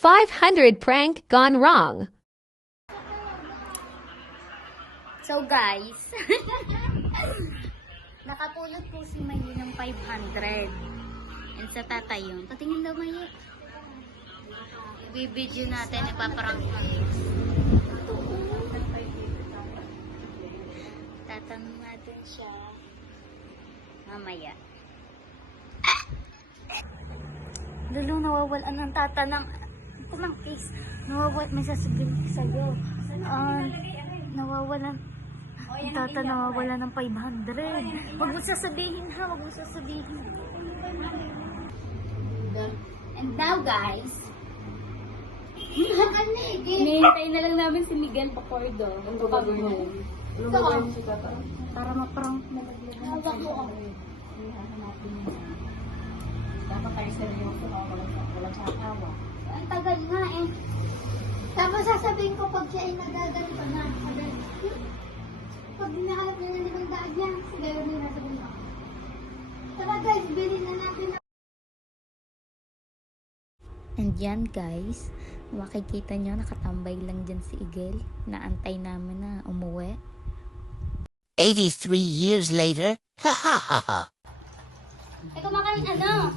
500 prank gone wrong. So guys, nakapulot po si Mayi ng 500. And sa tatay yun. Patingin daw Mayi. I-video natin, ipaparang tatanong natin siya mamaya. Lulu, nawawalan ng tata ng ito ng case. May sasabihin ko sa'yo. Nawawalan ang tata, nawawalan ng 500. Huwag mo sasabihin ha, huwag mo sasabihin. And now guys, hinihintay na lang namin si Miguel Pacordo. Ang gagawin mo? Para ma-prank na lang. Dapat tayo seryoso ka, walang sakawa. Ang tagal nga eh. Tapos sasabihin ko pag siya ay nagaganto na. Pag nakalap na ng 500 niya, gano'n din nasabihin ko. Tara guys, bilhin na natin. And yan guys, makikita nyo nakatambay lang dyan si Igel. Naantay namin na umuwi. 83 years later, ha ha ha ha. Eh kumakain ano?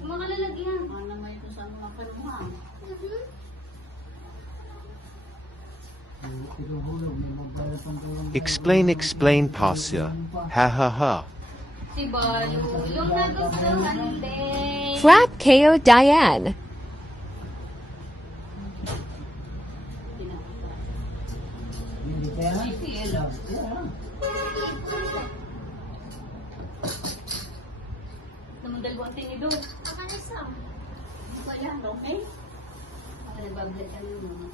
Kumakalalagyan. Ano may ito sa mga kalma? Explain, Pasya. Ha ha ha. Si Balu, yung nagustuhan din. Flap KO Diane. Hindi kaya nga itiilaw. Naman dalawang tinidor. Ang Wala, okay? Ako nagbablog ka nung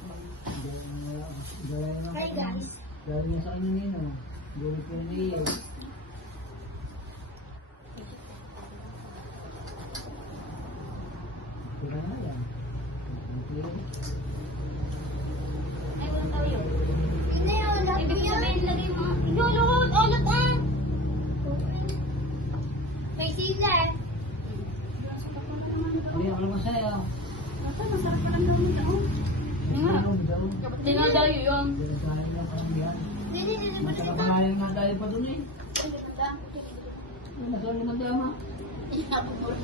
Hi guys. Galing niya sa kanya nino. Guru po niya. Kaya nga yan. Ay, walang tao yun. Hindi, wala. Ibig sabihin, lagay mo. Luluhod, ulot ah! May sila eh. Ano yung alam mo sa'yo? Nasaan? Masarap pa lang daw mo daw. Tinadayo yun. Makakamahaling nga tayo pa dun eh. Nasaan yung madama? Isa mo naman.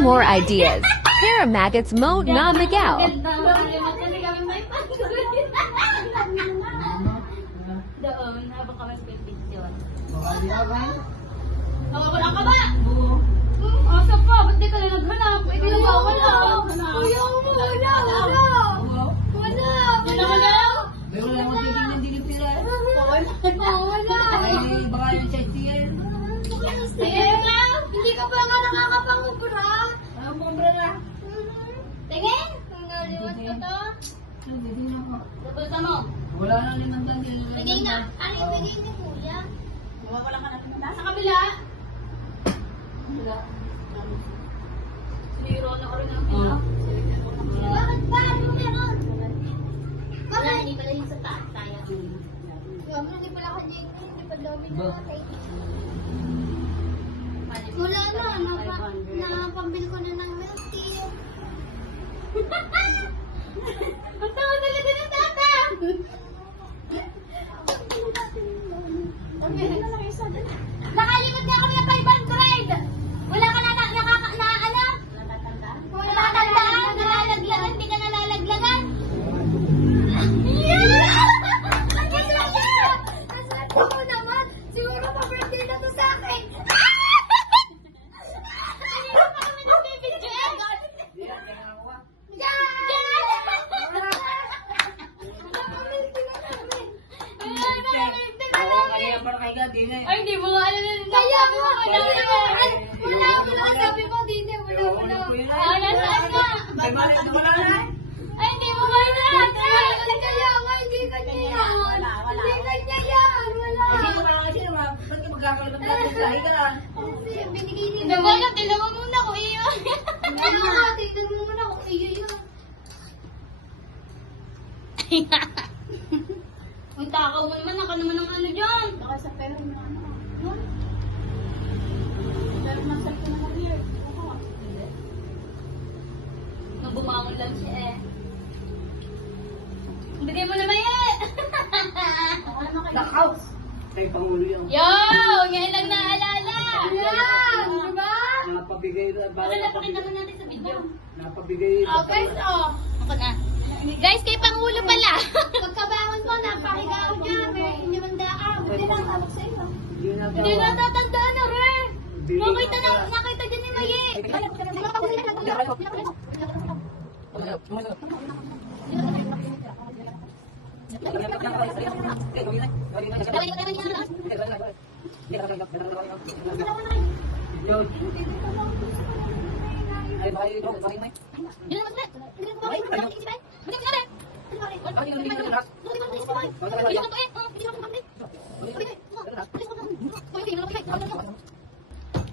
More ideas. Para Maggots Mo na Miguel. Doon, habang kami sa picture. Makaliyawan? Wala ka ba? Asa pa? Ba't di ka na naghanap? Ikaw na ba? Wala. Kuya mo, wala. Wala. May wala mo tingin ng dinipira eh. Wala. Ay, baka yung sexy eh. Hindi ka ba nga nakakapangubra? Ano mo umbrella? Tingin? Ang naliwat ko to. Ay, hindi na po. Dabulta mo. Wala na limang tanggal. Bigay na. Ano yung bigay ni Kuya? Wala ka na. Nasa kabila. Wala. Zero na rin ang pila. Bakit ba? Ano meron? Bakit? Hindi pala yung sa taas. Sayang. Hindi pala kanya hindi pa dami na natin. Wala na. Napambili ko na ng milk tea. Ang tawa talaga ng tata. Nakalimot nga kami ng 500. Wala ka na ano? Wala ka na nalalaglagan. Hindi ka nalalaglagan. Ang ko naman. Siguro pa-birthday na to sa akin. Hindi pa kami nagbibigyan. Ay, hindi mo nga alam na. Kaya mo, wala. Sabi mo, hindi, wala. Ay, nasaan ka? Ay, hindi mo nga alam. Kaya nga, hindi ka niya. Higa na. Binigay nila. Hindi ba na, tilawan muna ko iyo. Kaya nga, titignan mo muna kung iyo yun. Ang takaw mo naman, naka naman ng ano dyan. Baka sa pera yung mga ano. Pero nasa ko naman here. Hindi. Nung bumangon lang siya eh. Bigay mo naman eh. Sa house. Kay Pangulo yun. Yo! Ngayon lang naalala. Yan! Di ba? Napabigay na. Ano napakita mo natin sa video? Napabigay. Oh, guys, oh. Ako na. Guys, kay Pangulo pala. Pagkabangon mo, napahiga ako dyan. May inyong daan. Hindi lang tawag sa iyo. Hindi natatandaan na rin. Nakita dyan ni Maye.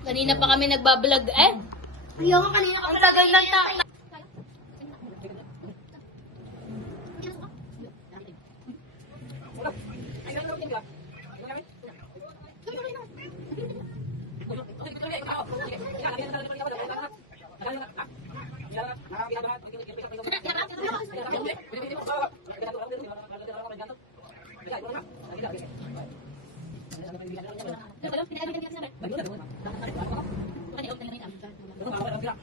Kanina pa kami nagbablog eh. Ayaw ko kanina ka Ang tagal ng ta.